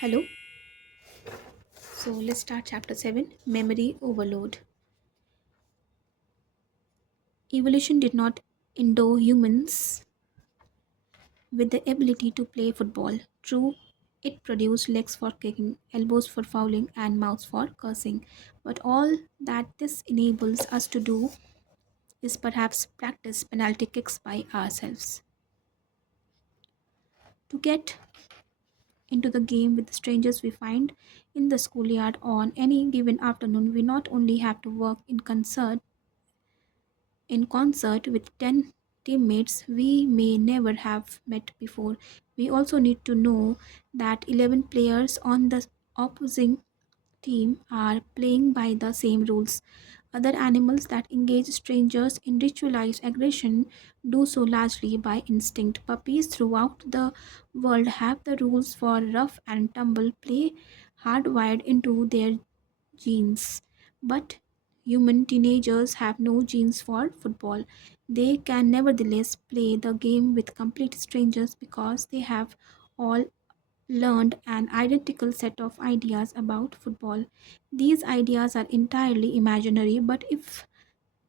Hello. So let's start chapter 7, Memory Overload. Evolution did not endow humans with the ability to play football. True, it produced legs for kicking, elbows for fouling, and mouths for cursing. But all that this enables us to do is perhaps practice penalty kicks by ourselves. To get into the game with the strangers we find in the schoolyard on any given afternoon, we not only have to work in concert with 10 teammates we may never have met before. We also need to know that 11 players on the opposing team are playing by the same rules. Other animals that engage strangers in ritualized aggression do so largely by instinct. Puppies throughout the world have the rules for rough and tumble play hardwired into their genes. But human teenagers have no genes for football. They can nevertheless play the game with complete strangers because they have all learned an identical set of ideas about football. These ideas are entirely imaginary, but if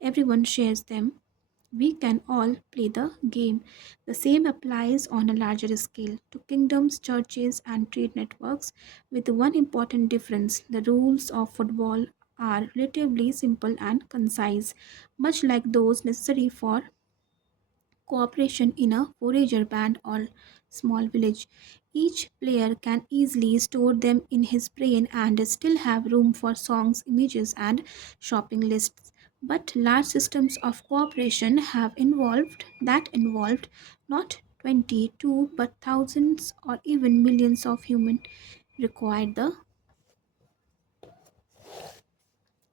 everyone shares them, we can all play the game. The same applies on a larger scale to kingdoms, churches, and trade networks, with one important difference: the rules of football are relatively simple and concise, much like those necessary for cooperation in a forager band or small village. Each player can easily store them in his brain and still have room for songs, images, and shopping lists. But large systems of cooperation have involved not 22 but thousands or even millions of humans require the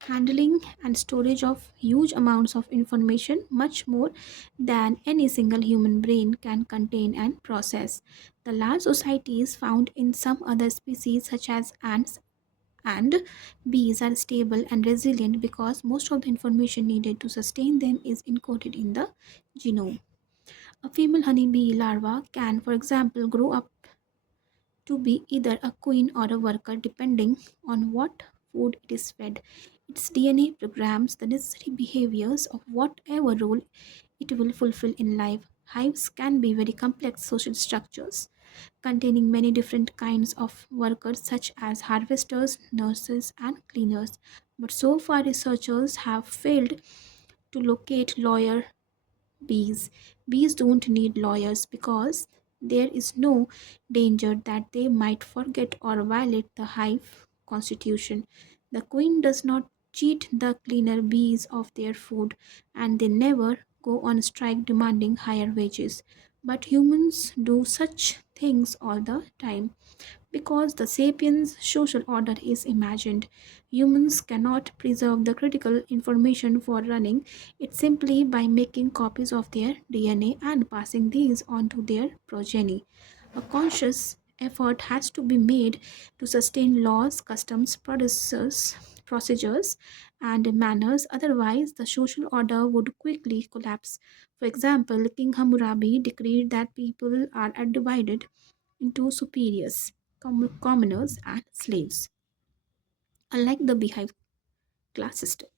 handling and storage of huge amounts of information, much more than any single human brain can contain and process. The large societies found in some other species, such as ants and bees, are stable and resilient because most of the information needed to sustain them is encoded in the genome. A female honeybee larva can, for example, grow up to be either a queen or a worker depending on what food it is fed. Its DNA programs the necessary behaviors of whatever role it will fulfill in life. Hives can be very complex social structures containing many different kinds of workers, such as harvesters, nurses, and cleaners. But so far, researchers have failed to locate lawyer bees. Bees don't need lawyers because there is no danger that they might forget or violate the hive constitution. The queen does not cheat the cleaner bees of their food, and they never go on strike demanding higher wages. But humans do such things all the time. Because the sapiens social order is imagined, humans cannot preserve the critical information for running it simply by making copies of their DNA and passing these on to their progeny. A conscious effort has to be made to sustain laws, customs, procedures, and manners, otherwise, the social order would quickly collapse. For example, King Hammurabi decreed that people are divided into superiors, commoners, and slaves, unlike the beehive class system.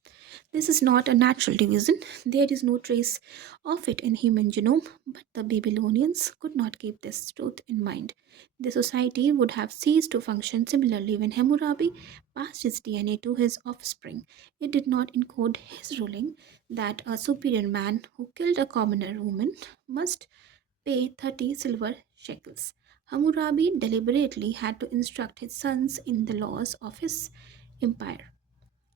This is not a natural division. There is no trace of it in human genome, but the Babylonians could not keep this truth in mind. The society would have ceased to function similarly when Hammurabi passed his DNA to his offspring. It did not encode his ruling that a superior man who killed a commoner woman must pay 30 silver shekels. Hammurabi deliberately had to instruct his sons in the laws of his empire,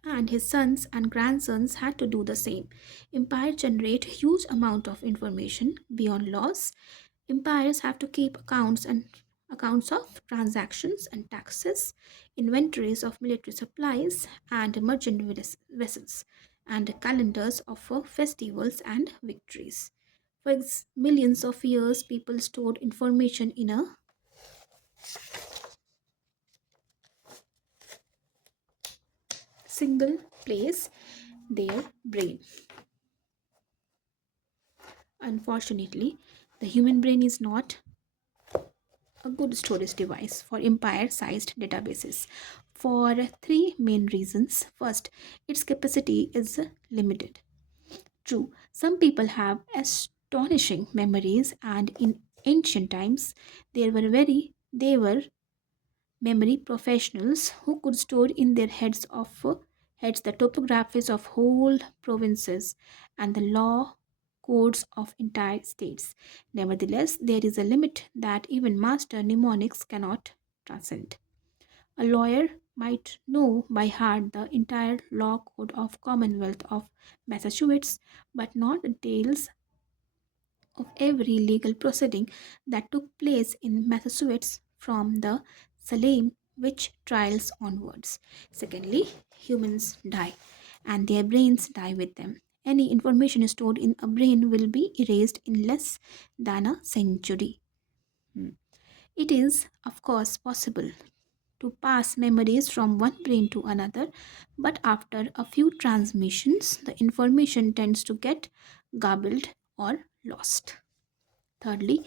and his sons and grandsons had to do the same. Empires generate huge amount of information beyond laws. Empires have to keep accounts of transactions and taxes, inventories of military supplies and merchant vessels, and calendars of festivals and victories. For millions of years, people stored information in a single place, their brain. Unfortunately, the human brain is not a good storage device for empire sized databases for three main reasons. First, its capacity is limited. True, some people have astonishing memories, and in ancient times, they were memory professionals who could store in their heads the topographies of whole provinces and the law codes of entire states. Nevertheless, there is a limit that even master mnemonics cannot transcend. A lawyer might know by heart the entire law code of Commonwealth of Massachusetts, but not the details of every legal proceeding that took place in Massachusetts from the Salem witch trials onwards. Secondly, humans die and their brains die with them. Any information stored in a brain will be erased in less than a century. Hmm. It is, of course, possible to pass memories from one brain to another, but after a few transmissions, the information tends to get garbled or lost. Thirdly,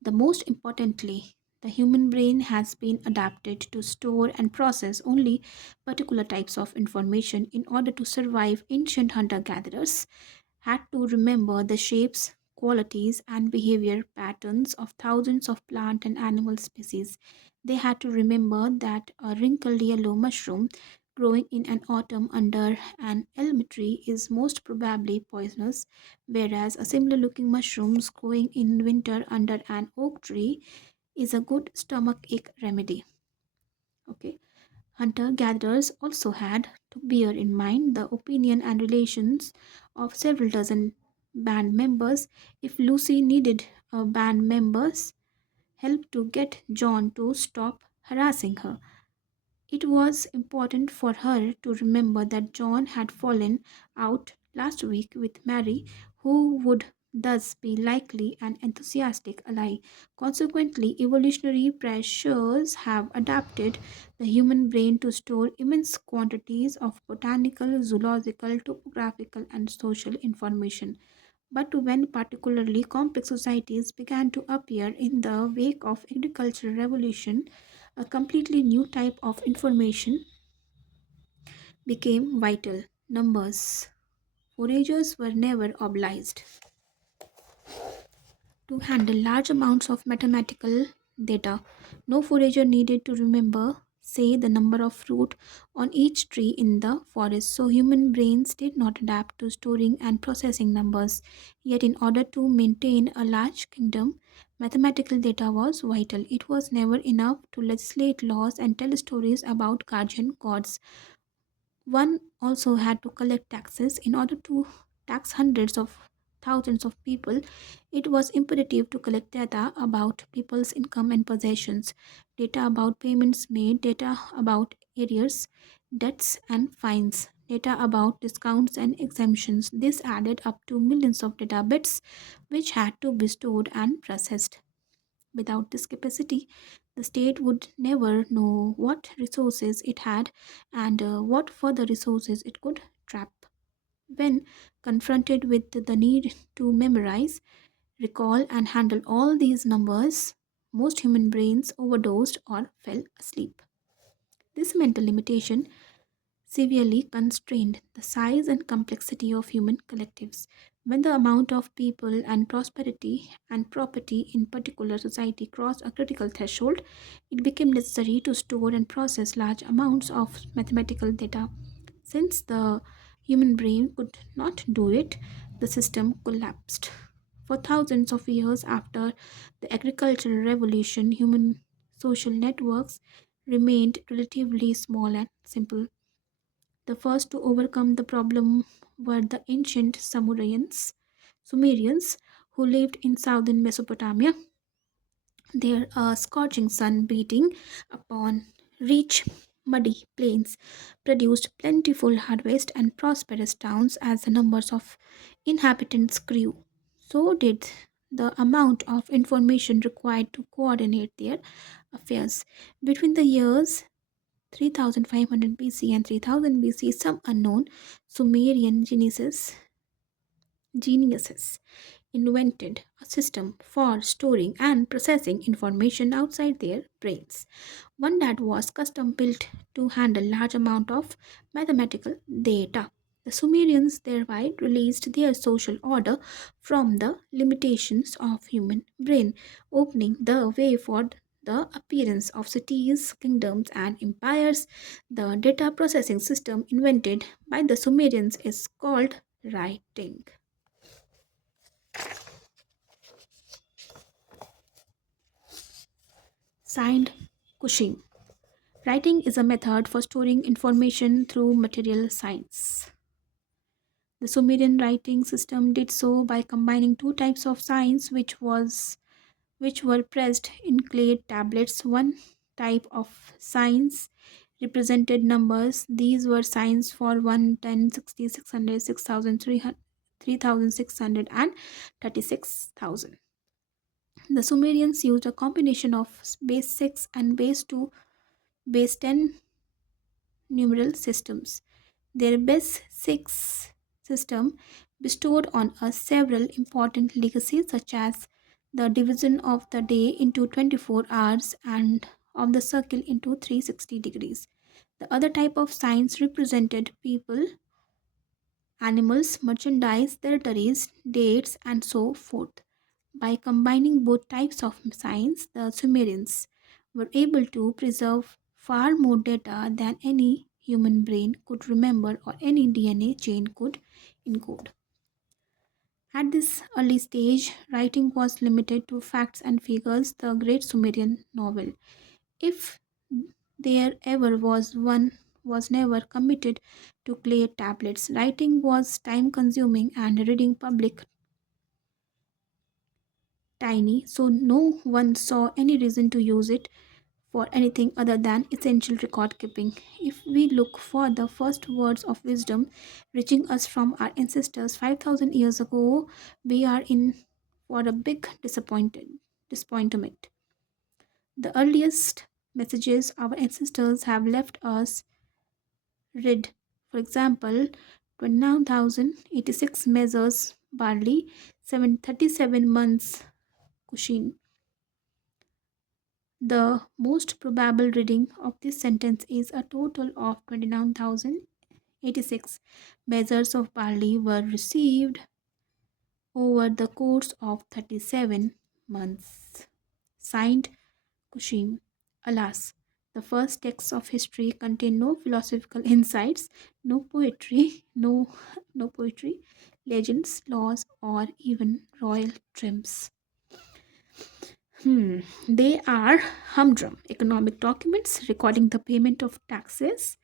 the most importantly, the human brain has been adapted to store and process only particular types of information in order to survive. Ancient hunter gatherers had to remember the shapes, qualities, and behavior patterns of thousands of plant and animal species. They had to remember that a wrinkled yellow mushroom growing in an autumn under an elm tree is most probably poisonous, whereas a similar looking mushroom growing in winter under an oak tree is a good stomach ache remedy. Okay. Hunter gatherers also had to bear in mind the opinion and relations of several dozen band members. If Lucy needed a band member's help to get John to stop harassing her, it was important for her to remember that John had fallen out last week with Mary, who would thus be likely an enthusiastic ally. Consequently, evolutionary pressures have adapted the human brain to store immense quantities of botanical, zoological, topographical, and social information. But when particularly complex societies began to appear in the wake of agricultural revolution, a completely new type of information became vital. Numbers. Foragers were never obliged to handle large amounts of mathematical data. No forager needed to remember, say, the number of fruit on each tree in the forest, so human brains did not adapt to storing and processing numbers. Yet, in order to maintain a large kingdom, mathematical data was vital. It was never enough to legislate laws and tell stories about guardian gods. One also had to collect taxes in order to tax hundreds of thousands of people. It was imperative to collect data about people's income and possessions, data about payments made, data about arrears, debts, and fines, data about discounts and exemptions. This added up to millions of data bits which had to be stored and processed. Without this capacity, the state would never know what resources it had and what further resources it could trap. When confronted with the need to memorize, recall, and handle all these numbers, most human brains overdosed or fell asleep. This mental limitation severely constrained the size and complexity of human collectives. When the amount of people and prosperity and property in particular society crossed a critical threshold, it became necessary to store and process large amounts of mathematical data. Since the human brain could not do it, the system collapsed. For thousands of years after the agricultural revolution, human social networks remained relatively small and simple. The first to overcome the problem were the ancient Sumerians, who lived in southern Mesopotamia. There, a scorching sun beating upon rich, muddy plains produced plentiful harvest and prosperous towns as the numbers of inhabitants grew. So did the amount of information required to coordinate their affairs. Between the years 3500 BC and 3000 BC, some unknown Sumerian geniuses invented a system for storing and processing information outside their brains, one that was custom built to handle large amount of mathematical data. The Sumerians thereby released their social order from the limitations of human brain, opening the way for the appearance of cities, kingdoms, and empires. The data processing system invented by the Sumerians is called writing. Signed Cushing. Writing is a method for storing information through material science. The Sumerian writing system did so by combining two types of signs which were pressed in clay tablets. One type of signs represented numbers. These were signs for 1, 10, 60, 600, 6,300, 3,600, and 36,000. The Sumerians used a combination of base 6 and base 2, base 10 numeral systems. Their base 6 system bestowed on us several important legacies such as the division of the day into 24 hours and of the circle into 360 degrees. The other type of signs represented people, animals, merchandise, territories, dates, and so forth. By combining both types of signs, the Sumerians were able to preserve far more data than any human brain could remember or any DNA chain could encode. At this early stage, writing was limited to facts and figures, the great Sumerian novel. If there ever was one, was never committed to clay tablets. Writing was time consuming and reading public tiny, so no one saw any reason to use it for anything other than essential record keeping. If we look for the first words of wisdom reaching us from our ancestors 5,000 years ago, we are in for a big disappointment. The earliest messages our ancestors have left us read, for example, 29,086 measures barley, 737 months cushion. The most probable reading of this sentence is a total of 29,086 measures of barley were received over the course of 37 months. Signed Kushim. Alas, the first texts of history contain no philosophical insights, no poetry, no poetry, legends, laws, or even royal trims. They are humdrum economic documents recording the payment of taxes,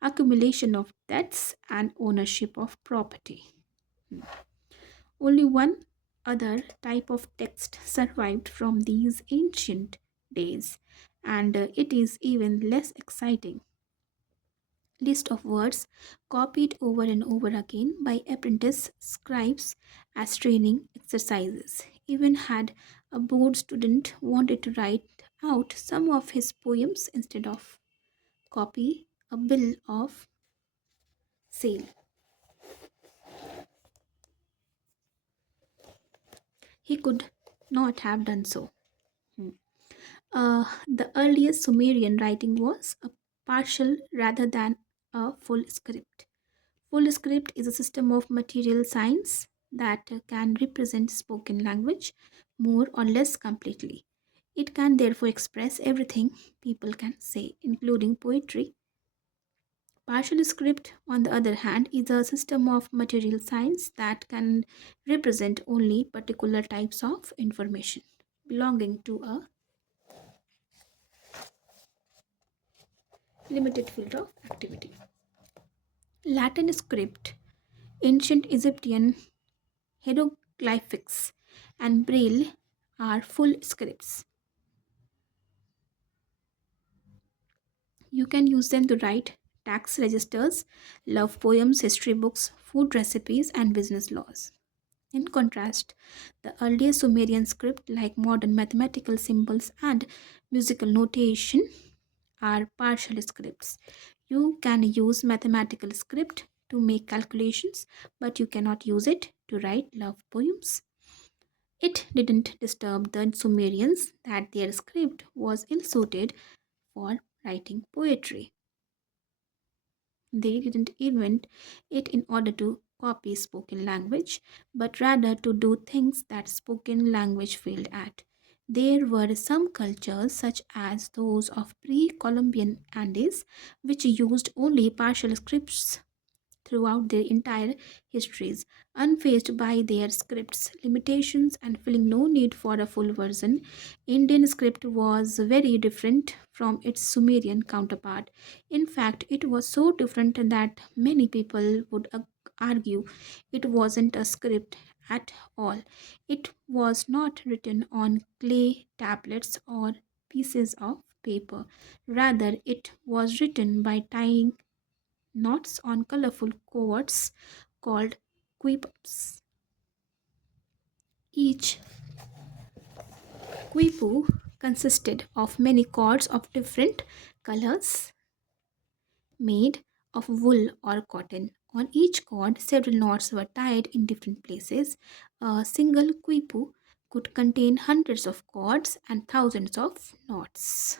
accumulation of debts, and ownership of property. Only one other type of text survived from these ancient days, and it is even less exciting. List of words copied over and over again by apprentice scribes as training exercises. Even had a bored student wanted to write out some of his poems instead of copy a bill of sale, he could not have done so. Hmm. The earliest Sumerian writing was a partial rather than a full script. Full script is a system of material science that can represent spoken language more or less completely. It can therefore express everything people can say, including poetry. Partial script, on the other hand, is a system of material science that can represent only particular types of information belonging to a limited field of activity. Latin script, ancient Egyptian hieroglyphics, and Braille are full scripts. You can use them to write tax registers, love poems, history books, food recipes, and business laws. In contrast, the earlier Sumerian script, like modern mathematical symbols and musical notation, are partial scripts. You can use mathematical script to make calculations, but you cannot use it to write love poems. It didn't disturb the Sumerians that their script was ill suited for writing poetry. They didn't invent it in order to copy spoken language, but rather to do things that spoken language failed at. There were some cultures, such as those of pre Columbian Andes, which used only partial scripts throughout their entire histories, unfazed by their script's limitations and feeling no need for a full version. Indian script was very different from its Sumerian counterpart. In fact, it was so different that many people would argue it wasn't a script at all. It was not written on clay tablets or pieces of paper. Rather, it was written by tying knots on colorful cords called quips. Each quipu consisted of many cords of different colors made of wool or cotton. On each cord, several knots were tied in different places. A single quipu could contain hundreds of cords and thousands of knots.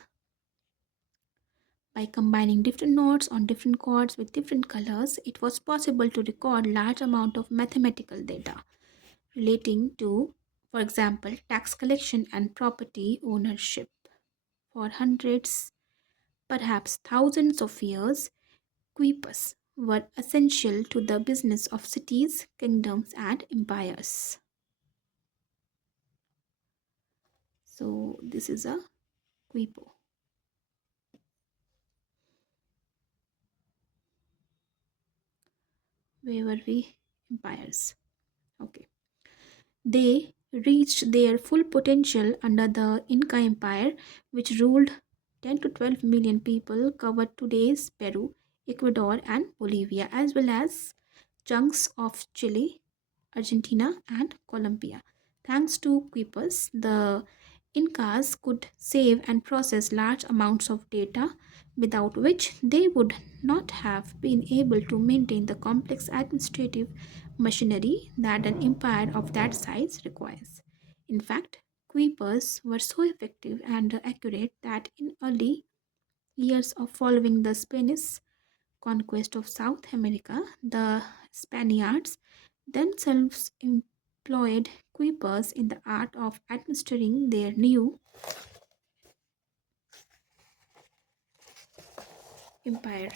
By combining different knots on different cords with different colors, it was possible to record large amount of mathematical data relating to, for example, tax collection and property ownership. For hundreds, perhaps thousands of years, quipus were essential to the business of cities, kingdoms, and empires. So, this is a quipo. Where were we? Empires. Okay. They reached their full potential under the Inca Empire, which ruled 10 to 12 million people, covered today's Peru, Ecuador, and Bolivia, as well as chunks of Chile, Argentina, and Colombia. Thanks to Quipus, the Incas could save and process large amounts of data, without which they would not have been able to maintain the complex administrative machinery that an empire of that size requires. In fact, Quipus were so effective and accurate that in early years of following the Spanish conquest of South America, the Spaniards themselves employed Quipers in the art of administering their new empire.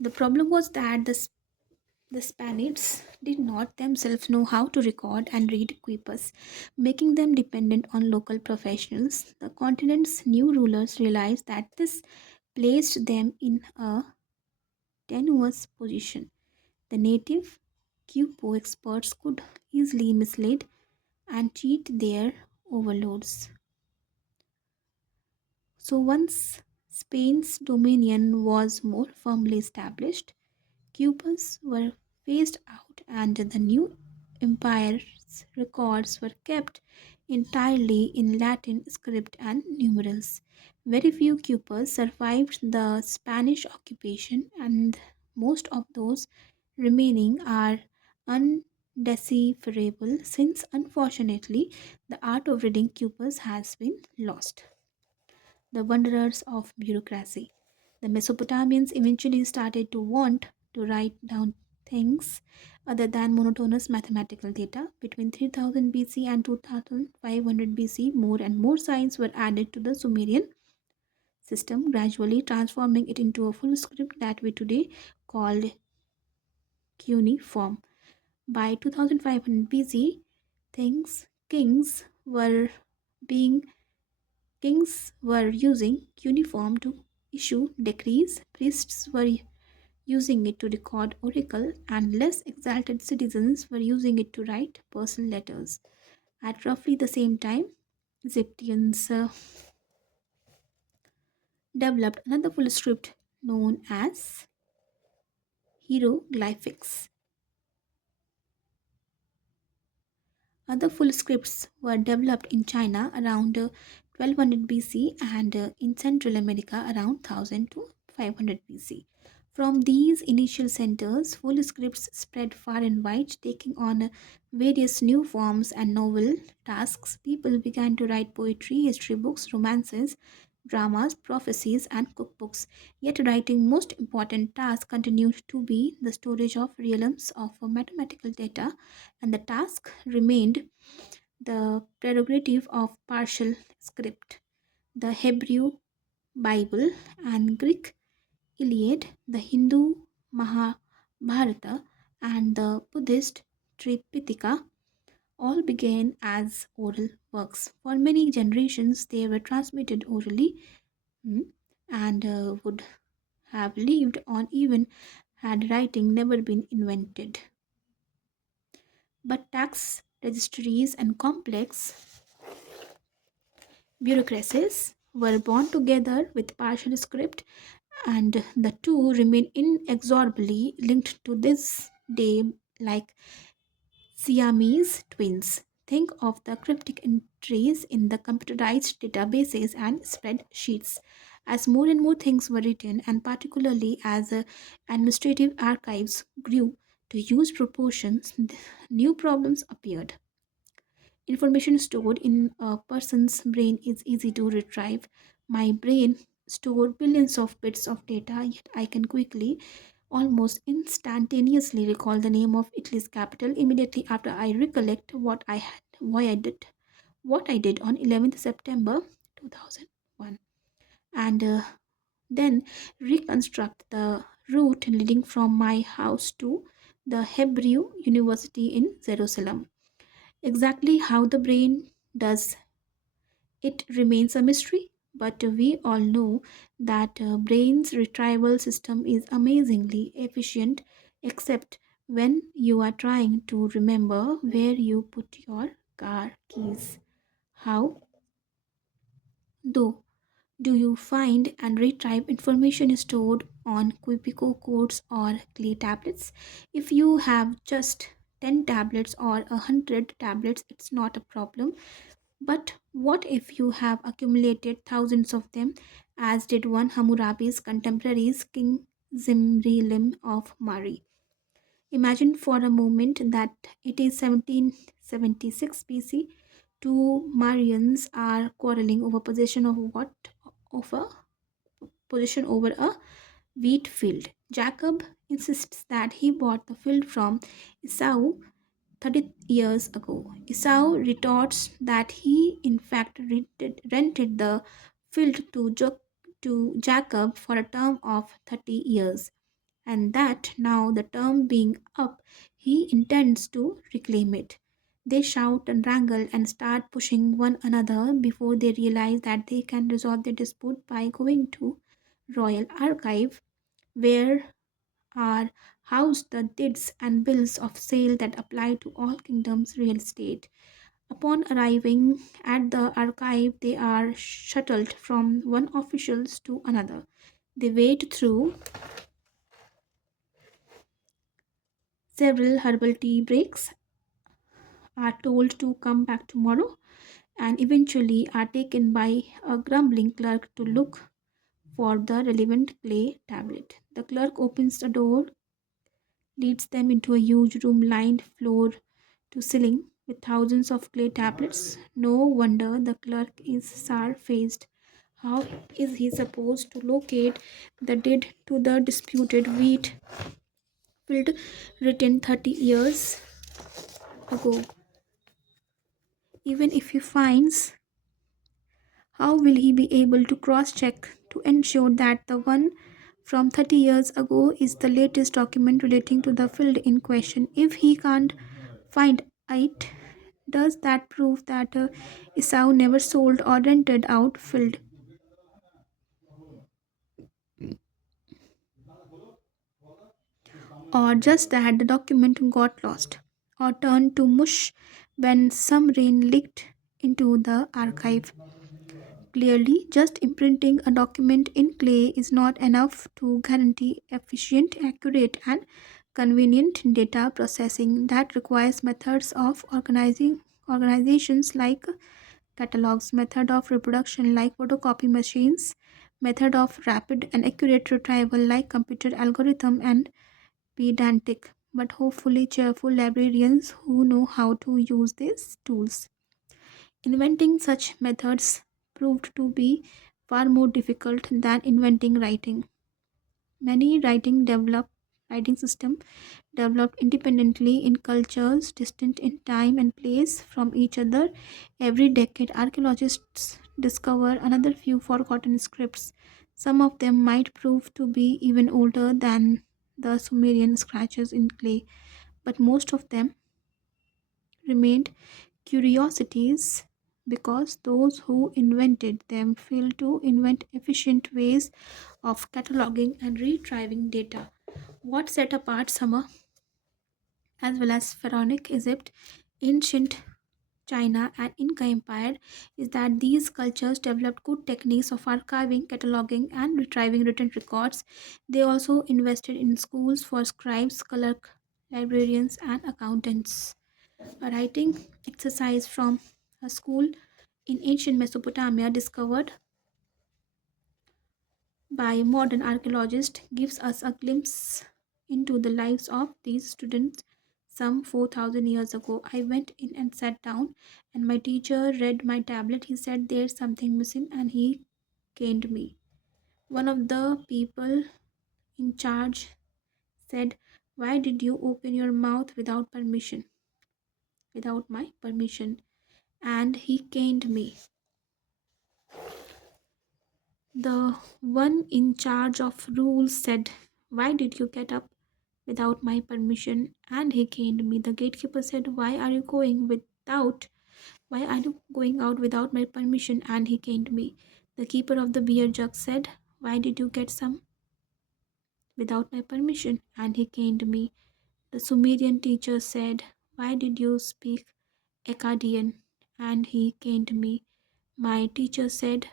The problem was that the Spaniards did not themselves know how to record and read Quipus, making them dependent on local professionals. The continent's new rulers realized that this placed them in a tenuous position. The native Quipo experts could easily mislead and cheat their overlords. So once Spain's dominion was more firmly established, Cubans were phased out and the new empire's records were kept entirely in Latin script and numerals. Very few Cubans survived the Spanish occupation, and most of those remaining are undecipherable since, unfortunately, the art of reading Cubans has been lost. The wanderers of bureaucracy. The Mesopotamians eventually started to want to write down things other than monotonous mathematical data. Between 3000 BC and 2500 BC, more and more signs were added to the Sumerian system, gradually transforming it into a full script that we today call cuneiform. By 2500 BC, things being kings were using cuneiform to issue decrees, priests were using it to record oracle, and less exalted citizens were using it to write personal letters. At roughly the same time, Egyptians developed another full script known as hieroglyphics. Other full scripts were developed in China around 1200 BC and in Central America around 1000 to 500 BC. From these initial centers, full scripts spread far and wide, taking on various new forms and novel tasks. People began to write poetry, history books, romances, dramas, prophecies, and cookbooks. Yet, writing most important task continued to be the storage of realms of mathematical data, and the task remained the prerogative of partial script. The Hebrew Bible and Greek Iliad, the Hindu Mahabharata, and the Buddhist Tripitaka all began as oral works. For many generations, they were transmitted orally, and would have lived on even had writing never been invented. But tax registries and complex bureaucracies were born together with partial script, and the two remain inexorably linked to this day like Siamese twins. Think of the cryptic entries in the computerized databases and spreadsheets. As more and more things were written, and particularly as administrative archives grew to huge proportions, new problems appeared. Information stored in a person's brain is easy to retrieve. My brain stored billions of bits of data, yet I can quickly, almost instantaneously recall the name of Italy's capital immediately after I recollect what I did on 11th September 2001, and then reconstruct the route leading from my house to the Hebrew University in Jerusalem. Exactly how the brain does it remains a mystery, but we all know that brain's retrieval system is amazingly efficient, except when you are trying to remember where you put your car keys. How, though, do you find and retrieve information stored on Quepico codes or clay tablets? If you have just 10 tablets or 100 tablets, it's not a problem. But what if you have accumulated thousands of them, as did one Hammurabi's contemporaries, King Zimri-Lim of Mari? Imagine for a moment that it is 1776 BC. Two Marians are quarreling over possession of a position over a wheat field. Jacob insists that he bought the field from Esau 30 years ago. Esau retorts that he, in fact, rented the field to Jacob for a term of 30 years, and that now, the term being up, he intends to reclaim it. They shout and wrangle and start pushing one another before they realize that they can resolve their dispute by going to Royal Archive, where are housed the deeds and bills of sale that apply to all kingdoms' real estate. Upon arriving at the archive, they are shuttled from one officials to another. They wade through several herbal tea breaks, are told to come back tomorrow, and eventually are taken by a grumbling clerk to look for the relevant clay tablet. The clerk opens the door, leads them into a huge room lined floor to ceiling with thousands of clay tablets. No wonder the clerk is sour faced. How is he supposed to locate the deed to the disputed wheat field written 30 years ago? Even if he finds, how will he be able to cross check to ensure that the one from 30 years ago is the latest document relating to the field in question? If he can't find it, does that prove that Esau never sold or rented out field, or just that the document got lost or turned to mush when some rain leaked into the archive? Clearly, just imprinting a document in clay is not enough to guarantee efficient, accurate, and convenient data processing. That requires methods of organizing organizations like catalogs, method of reproduction like photocopy machines, method of rapid and accurate retrieval like computer algorithm and pedantic but hopefully cheerful librarians who know how to use these tools. Inventing such methods proved to be far more difficult than inventing writing. Many writing system developed independently in cultures distant in time and place from each other. Every decade, archaeologists discover another few forgotten scripts. Some of them might prove to be even older than the Sumerian scratches in clay, but most of them remained curiosities because those who invented them failed to invent efficient ways of cataloging and retrieving data. What set apart Summer as well as Pharaonic Egypt, ancient China, and Inca Empire is that these cultures developed good techniques of archiving, cataloging, and retrieving written records. They also invested in schools for scribes, clerks, librarians, and accountants. A writing exercise from a school in ancient Mesopotamia discovered by modern archaeologists gives us a glimpse into the lives of these students some 4,000 years ago. I went in and sat down, and my teacher read my tablet. He said, "There's something missing," and he caned me. One of the people in charge said, "Why did you open your mouth without permission? Without my permission?" And he caned me. The one in charge of rules said, "Why did you get up without my permission?" And he caned me. The gatekeeper said, Why are you going out without my permission?" And he caned me. The keeper of the beer jug said, "Why did you get some without my permission?" And he caned me. The Sumerian teacher said, "Why did you speak Akkadian?" And he caned me. My teacher said,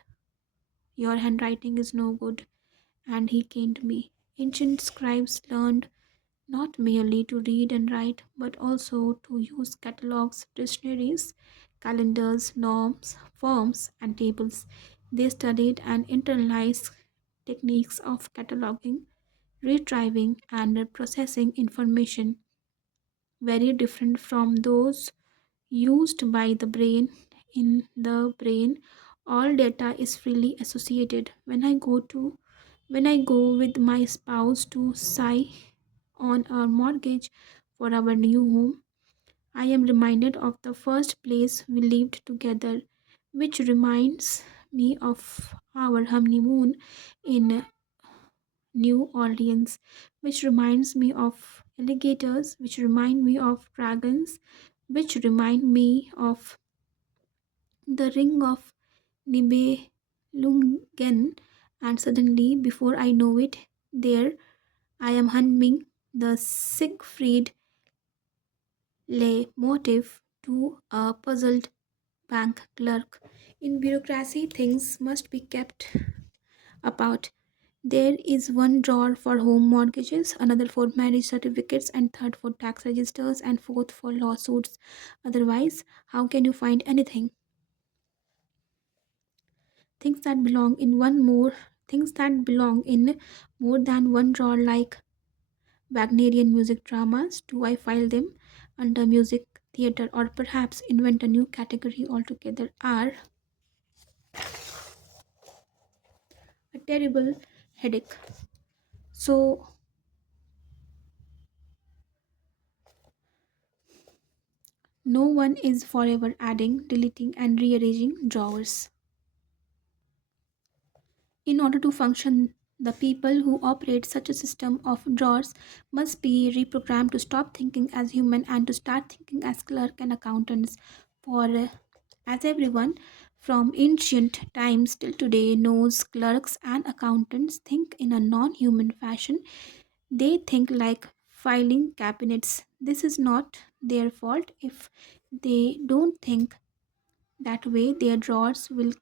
"Your handwriting is no good," and he caned me. Ancient scribes learned not merely to read and write, but also to use catalogs, dictionaries, calendars, norms, forms, and tables. They studied and internalized techniques of cataloging, retrieving, and processing information, very different from those used by the brain. In the brain, all data is freely associated. When I go with my spouse to sigh on our mortgage for our new home, I am reminded of the first place we lived together, which reminds me of our honeymoon in New Orleans, which reminds me of alligators, which remind me of dragons, which remind me of the ring of Nibelungen, and suddenly, before I know it, there I am humming the Siegfried lay motive to a puzzled bank clerk. In bureaucracy, things must be kept apart. There is one drawer for home mortgages, another for marriage certificates, and third for tax registers, and fourth for lawsuits. Otherwise, how can you find anything? Things that belong in one more things that belong in more than one drawer, like Wagnerian music dramas. Do I file them under music theater, or perhaps invent a new category altogether? Are a terrible headache. So, no one is forever adding, deleting, and rearranging drawers. In order to function, the people who operate such a system of drawers must be reprogrammed to stop thinking as human and to start thinking as clerk and accountants. For as everyone from ancient times till today knows, clerks and accountants think in a non human fashion. They think like filing cabinets. This is not their fault. If they don't think that way, their drawers will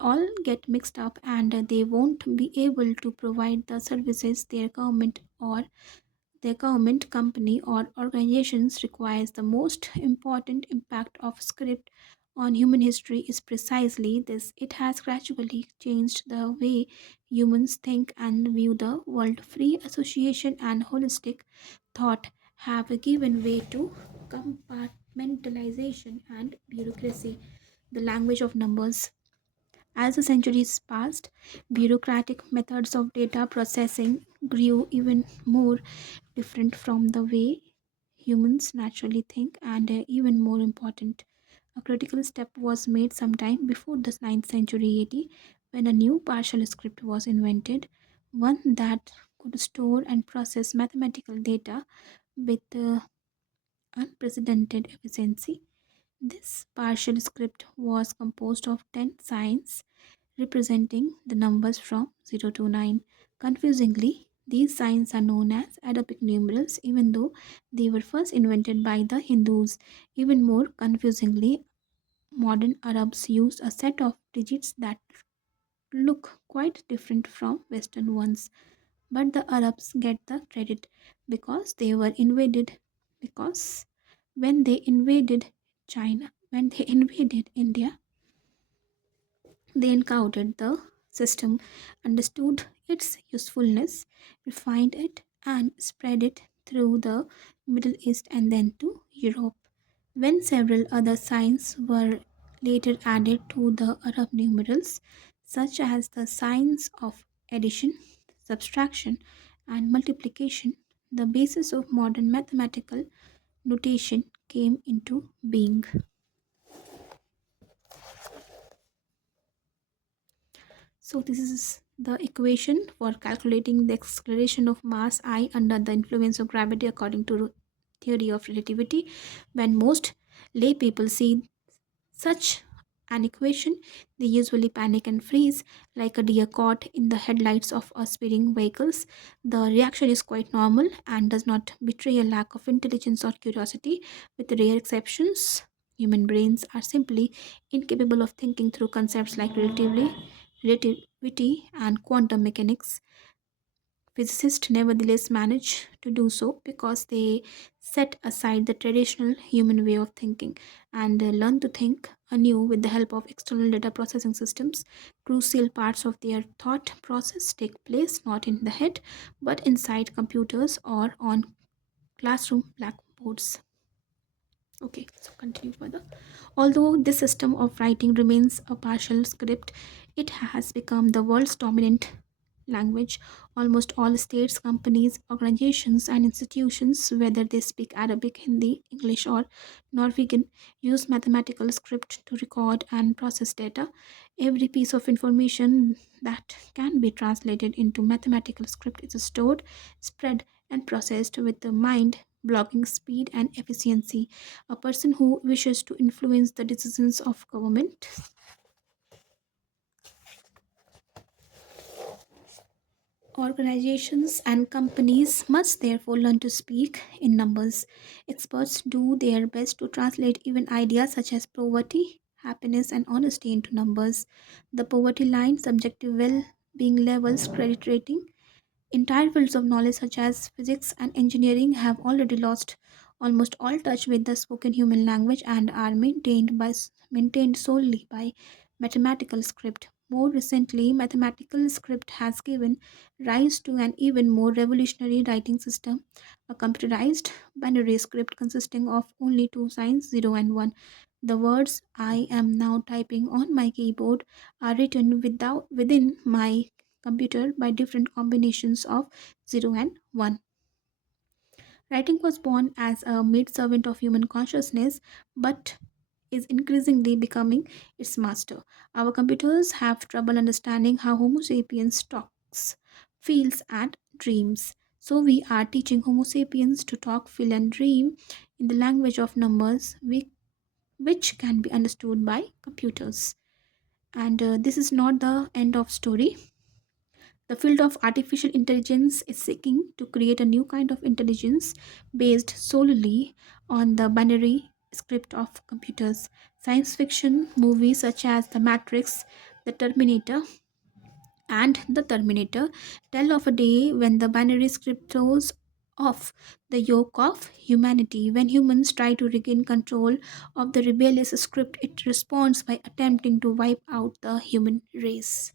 all get mixed up, and they won't be able to provide the services their government company or organizations requires. The most important impact of script on human history is precisely this. It has gradually changed the way humans think and view the world. Free association and holistic thought have given way to compartmentalization and bureaucracy. The language of numbers. As the centuries passed, bureaucratic methods of data processing grew even more different from the way humans naturally think, and even more important. A critical step was made sometime before the 9th century AD when a new partial script was invented, one that could store and process mathematical data with unprecedented efficiency. This partial script was composed of 10 signs representing the numbers from 0 to 9. Confusingly, these signs are known as Arabic numerals, even though they were first invented by the Hindus. Even more confusingly, modern Arabs use a set of digits that look quite different from Western ones. But the Arabs get the credit because they were invaded, because when they invaded when they invaded India, they encountered the system, understood its usefulness, refined it, and spread it through the Middle East and then to Europe. When several other signs were later added to the Arab numerals, such as the signs of addition, subtraction, and multiplication, the basis of modern mathematical notation came into being. So this is the equation for calculating the acceleration of mass I under the influence of gravity according to theory of relativity. When most lay people see such an equation, they usually panic and freeze like a deer caught in the headlights of a speeding vehicles. The reaction is quite normal and does not betray a lack of intelligence or curiosity. With rare exceptions, human brains are simply incapable of thinking through concepts like relativity and quantum mechanics. Physicists nevertheless manage to do so because they set aside the traditional human way of thinking and learn to think anew with the help of external data processing systems. Crucial parts of their thought process take place not in the head but inside computers or on classroom blackboards. Okay, so continue further. Although this system of writing remains a partial script, it has become the world's dominant language. Almost all states, companies, organizations, and institutions, whether they speak Arabic, Hindi, English, or Norwegian, use mathematical script to record and process data. Every piece of information that can be translated into mathematical script is stored, spread, and processed with the mind blogging speed and efficiency. A person who wishes to influence the decisions of government, organizations, and companies must therefore learn to speak in numbers. Experts do their best to translate even ideas such as poverty, happiness, and honesty into numbers. The poverty line, subjective well being levels, credit rating, entire fields of knowledge such as physics and engineering have already lost almost all touch with the spoken human language and are maintained solely by mathematical script. More recently, mathematical script has given rise to an even more revolutionary writing system, a computerized binary script consisting of only two signs, 0 and 1. The words I am now typing on my keyboard are written within my computer by different combinations of 0 and 1. Writing was born as a maidservant of human consciousness but is increasingly becoming its master. Our computers have trouble understanding how Homo sapiens talks, feels, and dreams. So we are teaching Homo sapiens to talk, feel, and dream in the language of numbers, which can be understood by computers. And this is not the end of story. The field of artificial intelligence is seeking to create a new kind of intelligence based solely on the binary script of computers. Science fiction movies such as The Matrix, The Terminator, and The Terminator tell of a day when the binary script throws off the yoke of humanity. When humans try to regain control of the rebellious script, it responds by attempting to wipe out the human race.